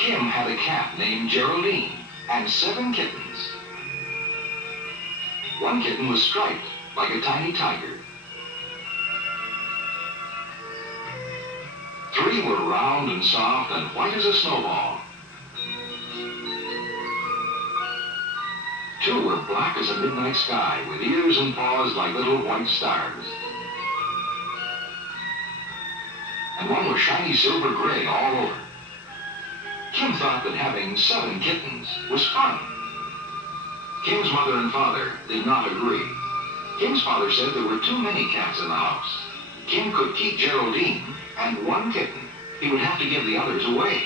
Kim had a cat named Geraldine and 7 kittens. One kitten was striped like a tiny tiger. 3 were round and soft and white as a snowball. 2 were black as a midnight sky with ears and paws like little white stars. And 1 was shiny silver gray all over. Kim thought that having 7 kittens was fun. Kim's mother and father did not agree. Kim's father said there were too many cats in the house. Kim could keep Geraldine and 1 kitten. He would have to give the others away.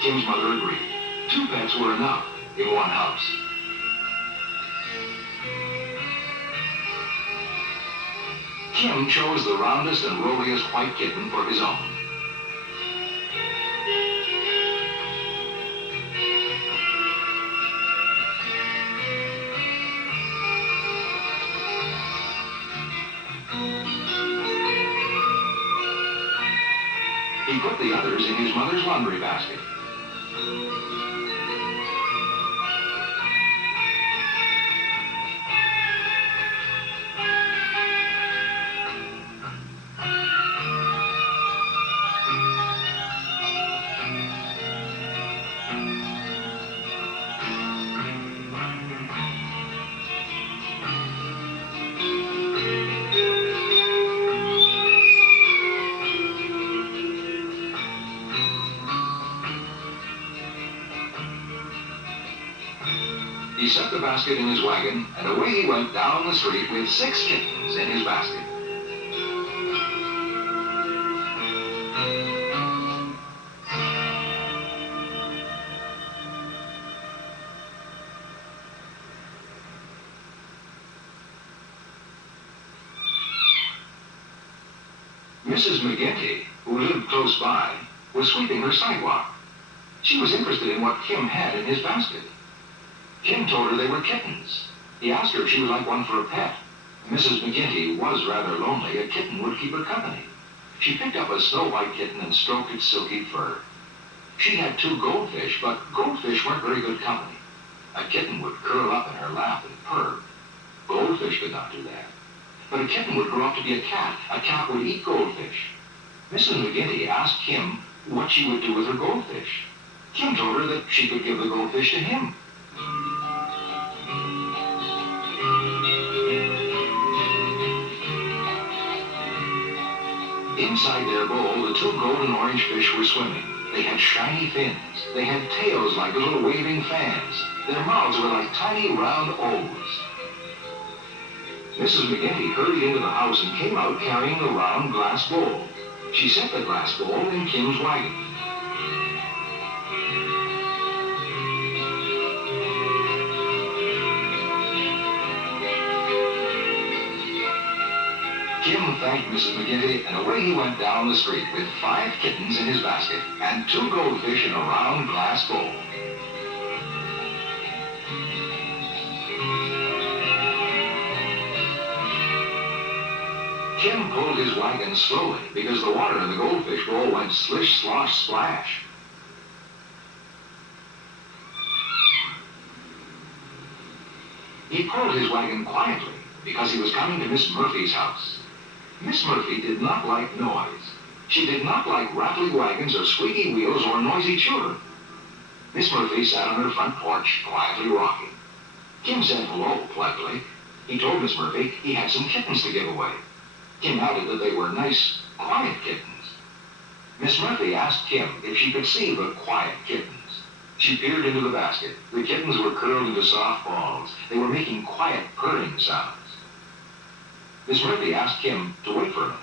Kim's mother agreed. 2 pets were enough in 1 house. Kim chose the roundest and rolliest white kitten for his own. He put the others in his mother's laundry basket. He set the basket in his wagon, and away he went down the street with 6 kittens in his basket. Mrs. McGinty, who lived close by, was sweeping her sidewalk. She was interested in what Kim had in his basket. Kim told her they were kittens. He asked her if she would like one for a pet. Mrs. McGinty was rather lonely. A kitten would keep her company. She picked up a snow-white kitten and stroked its silky fur. She had 2 goldfish, but goldfish weren't very good company. A kitten would curl up in her lap and purr. Goldfish could not do that. But a kitten would grow up to be a cat. A cat would eat goldfish. Mrs. McGinty asked Kim what she would do with her goldfish. Kim told her that she could give the goldfish to him. Inside their bowl, the 2 golden orange fish were swimming. They had shiny fins. They had tails like little waving fans. Their mouths were like tiny round O's. Mrs. McGinty hurried into the house and came out carrying the round glass bowl. She set the glass bowl in Kim's wagon. Kim thanked Mrs. McGinty, and away he went down the street with 5 kittens in his basket and 2 goldfish in a round glass bowl. Kim pulled his wagon slowly because the water in the goldfish bowl went slish, slosh, splash. He pulled his wagon quietly because he was coming to Miss Murphy's house. Miss Murphy did not like noise. She did not like rattly wagons or squeaky wheels or noisy children. Miss Murphy sat on her front porch, quietly rocking. Kim said hello politely. He told Miss Murphy he had some kittens to give away. Kim added that they were nice, quiet kittens. Miss Murphy asked Kim if she could see the quiet kittens. She peered into the basket. The kittens were curled into soft balls. They were making quiet purring sounds. Miss Murphy asked Kim to wait for a minute.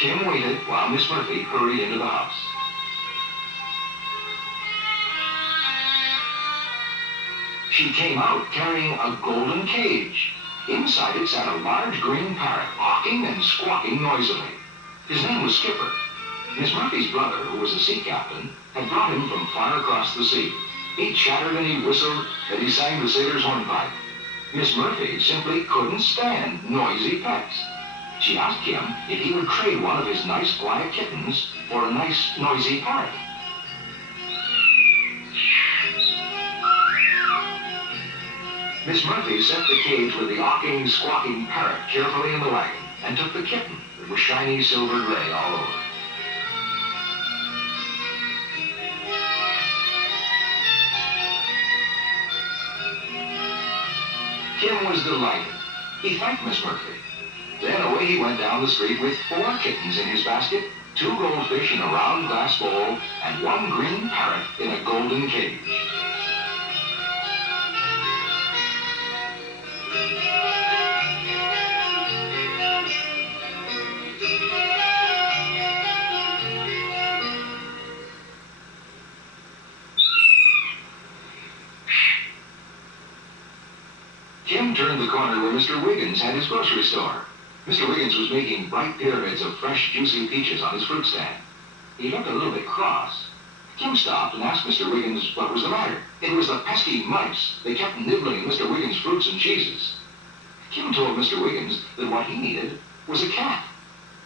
Kim waited while Miss Murphy hurried into the house. She came out carrying a golden cage. Inside it sat a large green parrot, hawking and squawking noisily. His name was Skipper. Miss Murphy's brother, who was a sea captain, had brought him from far across the sea. He chattered and he whistled and he sang the sailor's hornpipe. Miss Murphy simply couldn't stand noisy pets. She asked him if he would trade one of his nice quiet kittens for a nice noisy parrot. Miss Murphy set the cage with the awking, squawking parrot carefully in the wagon and took the kitten that was shiny silver gray all over. Kim was delighted. He thanked Miss Murphy. Then away he went down the street with 4 kittens in his basket, 2 goldfish in a round glass bowl, and 1 green parrot in a golden cage. Kim turned the corner where Mr. Wiggins had his grocery store. Mr. Wiggins was making bright pyramids of fresh, juicy peaches on his fruit stand. He looked a little bit cross. Kim stopped and asked Mr. Wiggins what was the matter. It was the pesky mice. They kept nibbling Mr. Wiggins' fruits and cheeses. Kim told Mr. Wiggins that what he needed was a cat.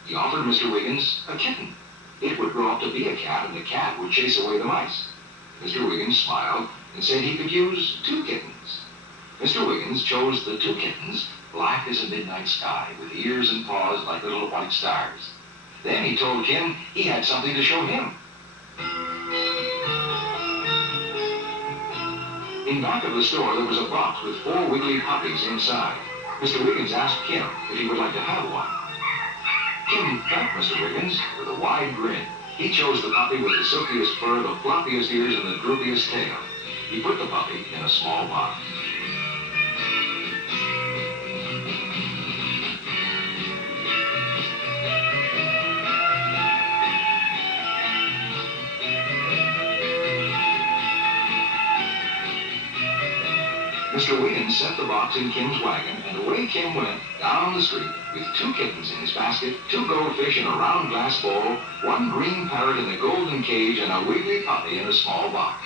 He offered Mr. Wiggins a kitten. It would grow up to be a cat, and the cat would chase away the mice. Mr. Wiggins smiled and said he could use 2 kittens. Mr. Wiggins chose the 2 kittens, black as a midnight sky, with ears and paws like little white stars. Then he told Kim he had something to show him. In back of the store, there was a box with 4 wiggly puppies inside. Mr. Wiggins asked Kim if he would like to have one. Kim thanked Mr. Wiggins with a wide grin. He chose the puppy with the silkiest fur, the floppiest ears, and the droopiest tail. He put the puppy in a small box. Mr. Wiggins set the box in Kim's wagon, and away Kim went down the street with 2 kittens in his basket, 2 goldfish in a round glass bowl, 1 green parrot in a golden cage, and a wiggly puppy in a small box.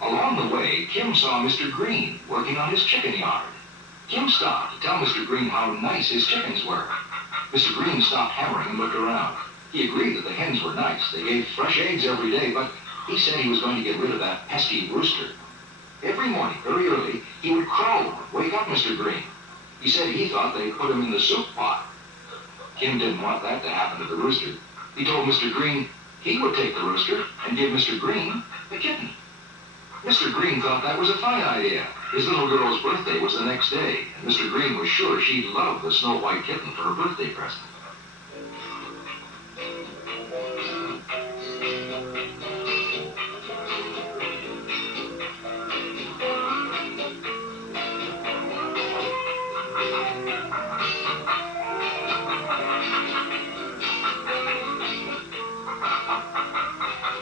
Along the way, Kim saw Mr. Green working on his chicken yard. Kim stopped to tell Mr. Green how nice his chickens were. Mr. Green stopped hammering and looked around. He agreed that the hens were nice. They gave fresh eggs every day, but he said he was going to get rid of that pesky rooster. Every morning, very early, he would crow and wake up Mr. Green. He said he thought they'd put him in the soup pot. Kim didn't want that to happen to the rooster. He told Mr. Green he would take the rooster and give Mr. Green the kitten. Mr. Green thought that was a fine idea. His little girl's birthday was the next day, and Mr. Green was sure she'd love the Snow White kitten for her birthday present.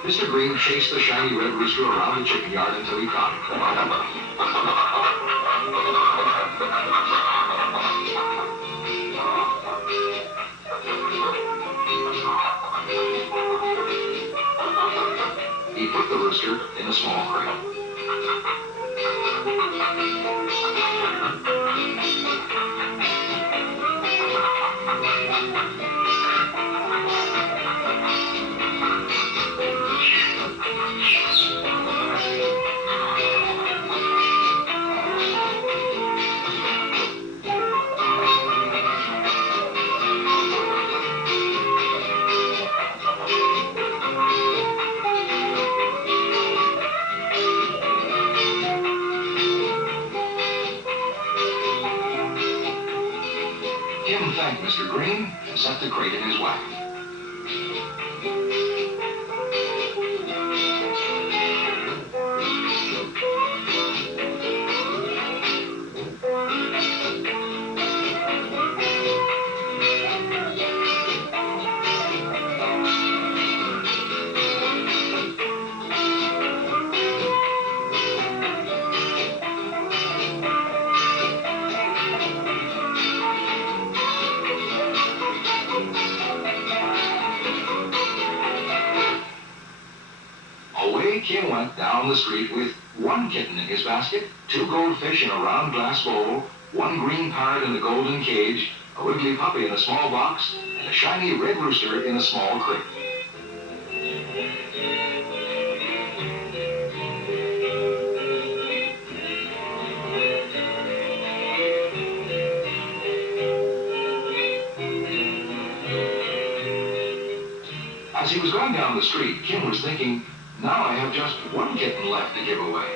Mr. Green chased the shiny red rooster around the chicken yard until he caught him. He put the rooster in a small crate. Kim thanked Mr. Green and set the crate in his wagon. down the street with one kitten in his basket, two goldfish in a round glass bowl, one green parrot in a golden cage, a wiggly puppy in a small box, and a shiny red rooster in a small crate. As he was going down the street, Kim was thinking, now I have just one kitten left to give away.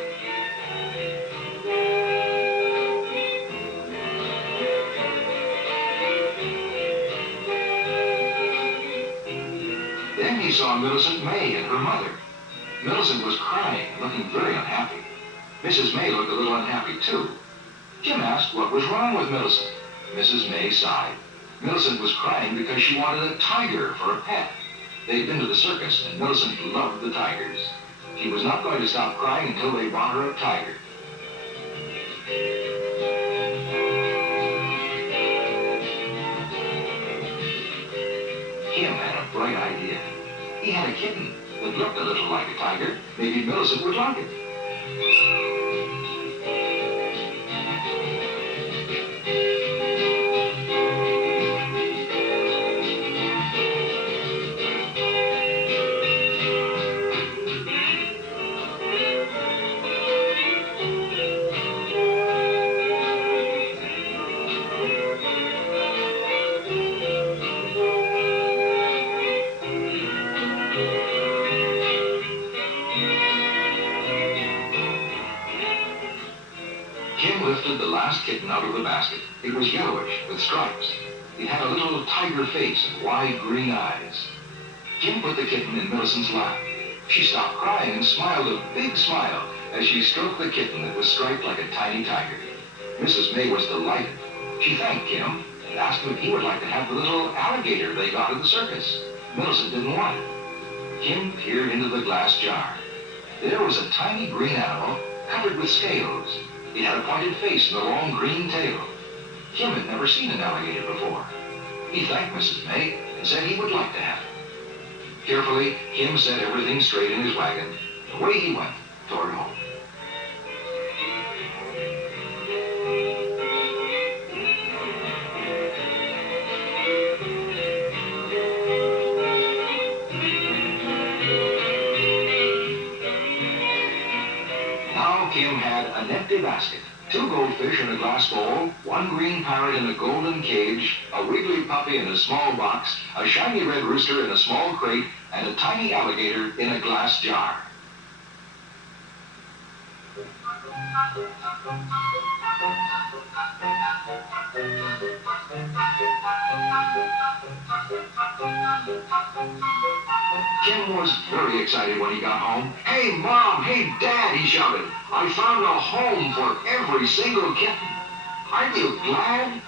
Then he saw Millicent May and her mother. Millicent was crying and looking very unhappy. Mrs. May looked a little unhappy too. Kim asked what was wrong with Millicent. Mrs. May sighed. Millicent was crying because she wanted a tiger for a pet. They'd been to the circus, and Millicent loved the tigers. She was not going to stop crying until they bought her a tiger. Kim had a bright idea. He had a kitten that looked a little like a tiger. Maybe Millicent would like it. Lifted the last kitten out of the basket. It was yellowish with stripes. It had a little tiger face and wide green eyes. Kim put the kitten in Millicent's lap. She stopped crying and smiled a big smile as she stroked the kitten that was striped like a tiny tiger. Mrs. May was delighted. She thanked Kim and asked him if he would like to have the little alligator they got at the circus. Millicent didn't want it. Kim peered into the glass jar. There was a tiny green animal covered with scales. He had a pointed face and a long green tail. Kim had never seen an alligator before. He thanked Mrs. May and said he would like to have it. Carefully, Kim set everything straight in his wagon. Away he went toward home. Now Kim had an empty basket, two goldfish in a glass bowl, one green parrot in a golden cage, a wiggly puppy in a small box, a shiny red rooster in a small crate, and a tiny alligator in a glass jar. Kim was very excited when he got home. "Hey, Mom! Hey, Dad!" he shouted. "I found a home for every single kitten. Aren't you glad?"